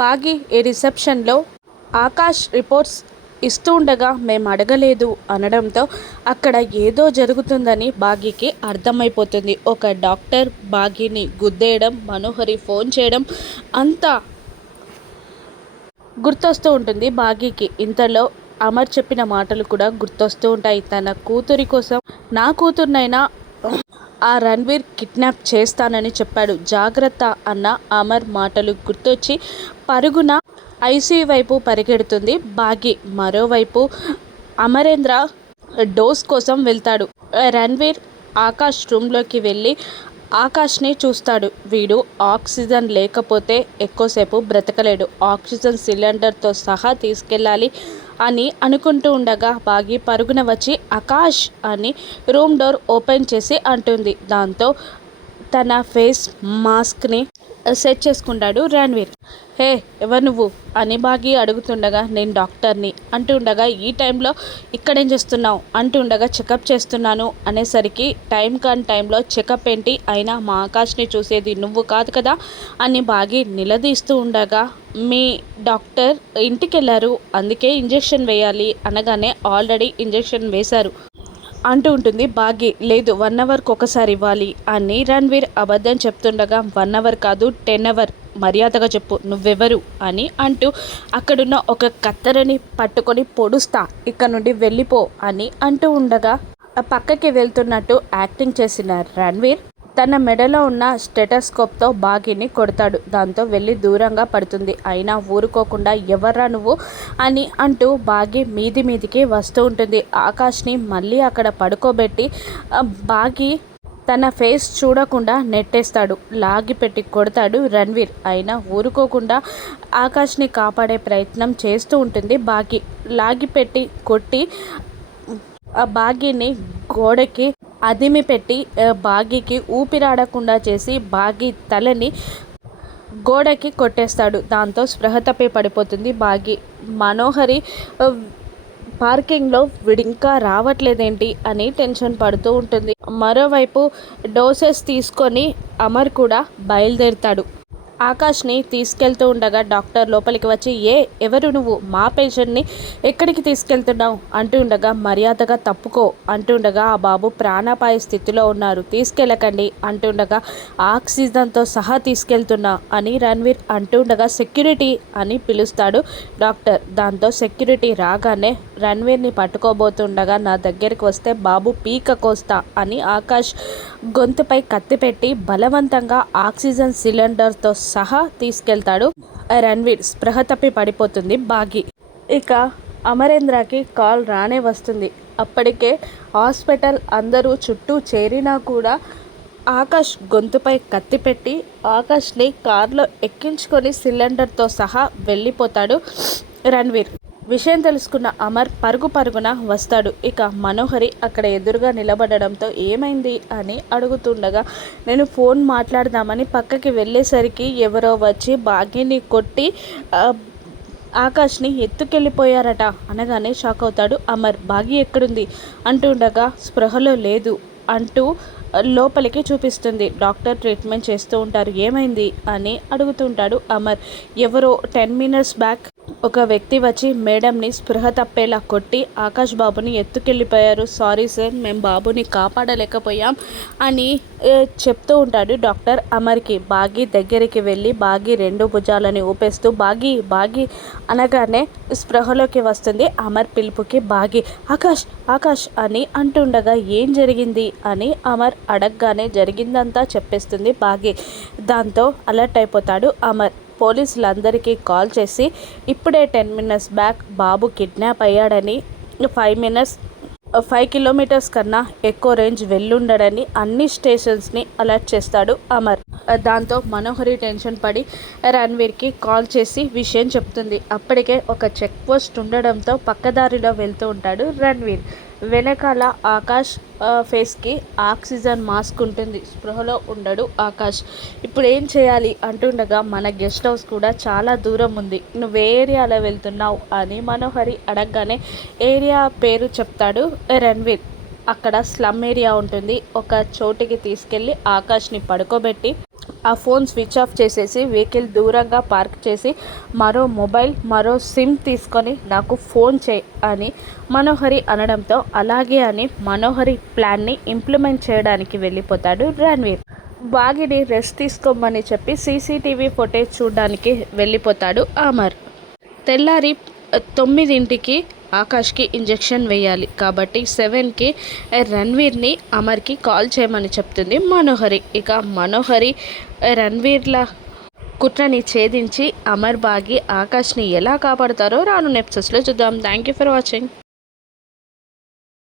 బాగి ఈ రిసెప్షన్లో ఆకాష్ రిపోర్ట్స్ ఇస్తూ ఉండగా మేము అడగలేదు అనడంతో అక్కడ ఏదో జరుగుతుందని బాగీకి అర్థమైపోతుంది. ఒక డాక్టర్ బాగీని గుద్దేయడం, మనోహరి ఫోన్ చేయడం అంతా గుర్తొస్తూ ఉంటుంది బాగీకి. ఇంతలో అమర్ చెప్పిన మాటలు కూడా గుర్తొస్తూ ఉంటాయి. తన కూతురి కోసం నా కూతుర్నైనా ఆ రణ్వీర్ కిడ్నాప్ చేస్తానని చెప్పాడు, జాగ్రత్త అన్న అమర్ మాటలు గుర్తొచ్చి పరుగున ఐసీయూ వైపు పరిగెడుతుంది బాగి. మరోవైపు అమరేంద్ర డోస్ కోసం వెళ్తాడు. రణ్వీర్ ఆకాష్ రూమ్లోకి వెళ్ళి ఆకాష్ని చూస్తాడు. వీడు ఆక్సిజన్ లేకపోతే ఎక్కువసేపు బ్రతకలేడు, ఆక్సిజన్ సిలిండర్తో సహా తీసుకెళ్ళాలి అని అనుకుంటూ ఉండగా బాగి పరుగున వచ్చి ఆకాష్ అని రూమ్ డోర్ ఓపెన్ చేసి అంటుంది. దాంతో తన ఫేస్ మాస్క్ని సెట్ చేసుకుంటాడు రణ్వీర్. హే ఎవరు నువ్వు అని బాగి అడుగుతుండగా నేను డాక్టర్ని అంటుండగా ఈ టైంలో ఇక్కడేం చేస్తున్నావు అంటుండగా చెకప్ చేస్తున్నాను అనేసరికి టైం కాని టైంలో చెకప్ ఏంటి, అయినా మా ఆకాష్ని చూసేది నువ్వు కాదు కదా అని బాగి నిలదీస్తూ ఉండగా మీ డాక్టర్ ఇంటికి వెళ్ళారు, అందుకే ఇంజెక్షన్ వేయాలి అనగానే ఆల్రెడీ ఇంజెక్షన్ వేశారు అంటూ ఉంటుంది బాగి. లేదు 1 అవర్కి ఒకసారి ఇవ్వాలి అని రణ్వీర్ అబద్ధం చెప్తుండగా 1 అవర్ కాదు 10 అవర్, మర్యాదగా చెప్పు నువ్వెవరు అని అంటూ అక్కడున్న ఒక కత్తెరని పట్టుకొని పొడుస్తా, ఇక్కడ నుండి వెళ్ళిపో అని అంటూ ఉండగా పక్కకి వెళ్తున్నట్టు యాక్టింగ్ చేసిన రణ్వీర్ తన మెడలో ఉన్న స్టెటస్కోప్తో బాగిని కొడతాడు. దాంతో వెళ్ళి దూరంగా పడుతుంది. అయినా ఊరుకోకుండా ఎవర్రా నువ్వు అని అంటూ బాగి మీదికి వస్తూ ఉంటుంది. ఆకాష్ని మళ్ళీ అక్కడ పడుకోబెట్టి బాగి తన ఫేస్ చూడకుండా నెట్టేస్తాడు. లాగిపెట్టి కొడతాడు రణ్వీర్. అయినా ఊరుకోకుండా ఆకాష్ని కాపాడే ప్రయత్నం చేస్తూ ఉంటుంది బాగి. లాగిపెట్టి కొట్టి ఆ బాగిని గోడకి అదిమి పెట్టి బాగికి ఊపిరాడకుండా చేసి బాగి తలని గోడకి కొట్టేస్తాడు. దాంతో స్పృహ తప్పి పడిపోతుంది బాగి. మనోహరి పార్కింగ్లో వీడింకా రావట్లేదేంటి అని టెన్షన్ పడుతూ ఉంటుంది. మరోవైపు డోసెస్ తీసుకొని అమర్ కూడా బయలుదేరుతాడు. ఆకాష్ని తీసుకెళ్తూ ఉండగా డాక్టర్ లోపలికి వచ్చి ఎవరు నువ్వు, మా పేషెంట్ని ఎక్కడికి తీసుకెళ్తున్నావు అంటూ ఉండగా మర్యాదగా తప్పుకో అంటుండగా ఆ బాబు ప్రాణాపాయ స్థితిలో ఉన్నారు, తీసుకెళ్ళకండి అంటుండగా ఆక్సిజన్తో సహా తీసుకెళ్తున్నా అని రణ్వీర్ అంటుండగా సెక్యూరిటీ అని పిలుస్తాడు డాక్టర్. దాంతో సెక్యూరిటీ రాగానే రణ్వీర్ని పట్టుకోబోతుండగా నా దగ్గరికి వస్తే బాబు పీక కోస్తా అని ఆకాష్ గొంతుపై కత్తి పెట్టి బలవంతంగా ఆక్సిజన్ సిలిండర్తో సహా తీసుకెళ్తాడు రణ్వీర్. స్పృహ తప్పి పడిపోతుంది బాగి. ఇక అమరేంద్రకి కాల్ రానే వస్తుంది. అప్పటికే హాస్పిటల్ అందరూ చుట్టూ చేరినా కూడా ఆకాష్ గొంతుపై కత్తి పెట్టి ఆకాష్ని కార్లో ఎక్కించుకొని సిలిండర్తో సహా వెళ్ళిపోతాడు రణ్వీర్. విషయం తెలుసుకున్న అమర్ పరుగున వస్తాడు. ఇక మనోహరి అక్కడ ఎదురుగా నిలబడడంతో ఏమైంది అని అడుగుతుండగా నేను ఫోన్ మాట్లాడదామని పక్కకి వెళ్ళేసరికి ఎవరో వచ్చి బాగిని కొట్టి ఆకాష్ని ఎత్తుకెళ్ళిపోయారట అనగానే షాక్ అవుతాడు అమర్. బాగి ఎక్కడుంది అంటుండగా స్పృహలో లేదు అంటూ లోపలికి చూపిస్తుంది. డాక్టర్ ట్రీట్మెంట్ చేస్తూ ఉంటారు. ఏమైంది అని అడుగుతుంటాడు అమర్. ఎవరో 10 minutes బ్యాక్ ఒక వ్యక్తి వచ్చి మేడంని స్పృహ తప్పేలా కొట్టి ఆకాష్ బాబుని ఎత్తుకెళ్ళిపోయారు, సారీ సార్ మేము బాబుని కాపాడలేకపోయాం అని చెప్తూ ఉంటాడు డాక్టర్ అమర్కి. బాగి దగ్గరికి వెళ్ళి బాగి 2 భుజాలని ఊపేస్తూ బాగి బాగి అనగానే స్పృహలోకి వస్తుంది. అమర్ పిలుపుకి బాగి ఆకాష్ ఆకాష్ అని అంటుండగా ఏం జరిగింది అని అమర్ అడగగానే జరిగిందంతా చెప్పేస్తుంది బాగి. దాంతో అలర్ట్ అయిపోతాడు అమర్. పోలీసులందరికీ కాల్ చేసి ఇప్పుడే 10 minutes బ్యాక్ బాబు కిడ్నాప్ అయ్యాడని, 5 kilometers కన్నా ఎక్కువ రేంజ్ వెళ్ళుండడని అన్ని స్టేషన్స్ని అలర్ట్ చేస్తాడు అమర్. దాంతో మనోహరి టెన్షన్ పడి రణ్వీర్కి కాల్ చేసి విషయం చెప్తుంది. అప్పటికే ఒక చెక్ పోస్ట్ ఉండడంతో పక్కదారిలో వెళ్తూ ఉంటాడు రణ్వీర్. వెనకాల ఆకాష్ ఫేస్కి ఆక్సిజన్ మాస్క్ ఉంటుంది, స్పృహలో ఉండడు ఆకాష్. ఇప్పుడు ఏం చేయాలి అంటుండగా మన గెస్ట్ హౌస్ కూడా చాలా దూరం ఉంది, నువ్వు ఏ ఏరియాలో వెళ్తున్నావు అని మనోహరి అడగగానే ఏరియా పేరు చెప్తాడు రణ్వీర్. అక్కడ స్లమ్ ఏరియా ఉంటుంది. ఒక చోటికి తీసుకెళ్ళి ఆకాష్ని పడుకోబెట్టి ఆ ఫోన్ స్విచ్ ఆఫ్ చేసేసి వెహికల్ దూరంగా పార్క్ చేసి మరో మొబైల్ మరో సిమ్ తీసుకొని నాకు ఫోన్ చేయి అని మనోహరి అనడంతో అలాగే అని మనోహరి ప్లాన్ని ఇంప్లిమెంట్ చేయడానికి వెళ్ళిపోతాడు రణ్వీర్. బాగిని రెస్ట్ తీసుకోమని చెప్పి సీసీటీవీ ఫుటేజ్ చూడడానికి వెళ్ళిపోతాడు అమర్. తెల్లారి 9కి ఆకాష్కి ఇంజెక్షన్ వేయాలి కాబట్టి 7కి రణ్వీర్ని అమర్కి కాల్ చేయమని చెప్తుంది మనోహరి. ఇక మనోహరి రణ్వీర్ల కుట్రని ఛేదించి అమర్ బాగి ఆకాష్ని ఎలా కాపాడుతారో రాను ఎపిసోడ్స్లో చూద్దాం. Thank you for watching.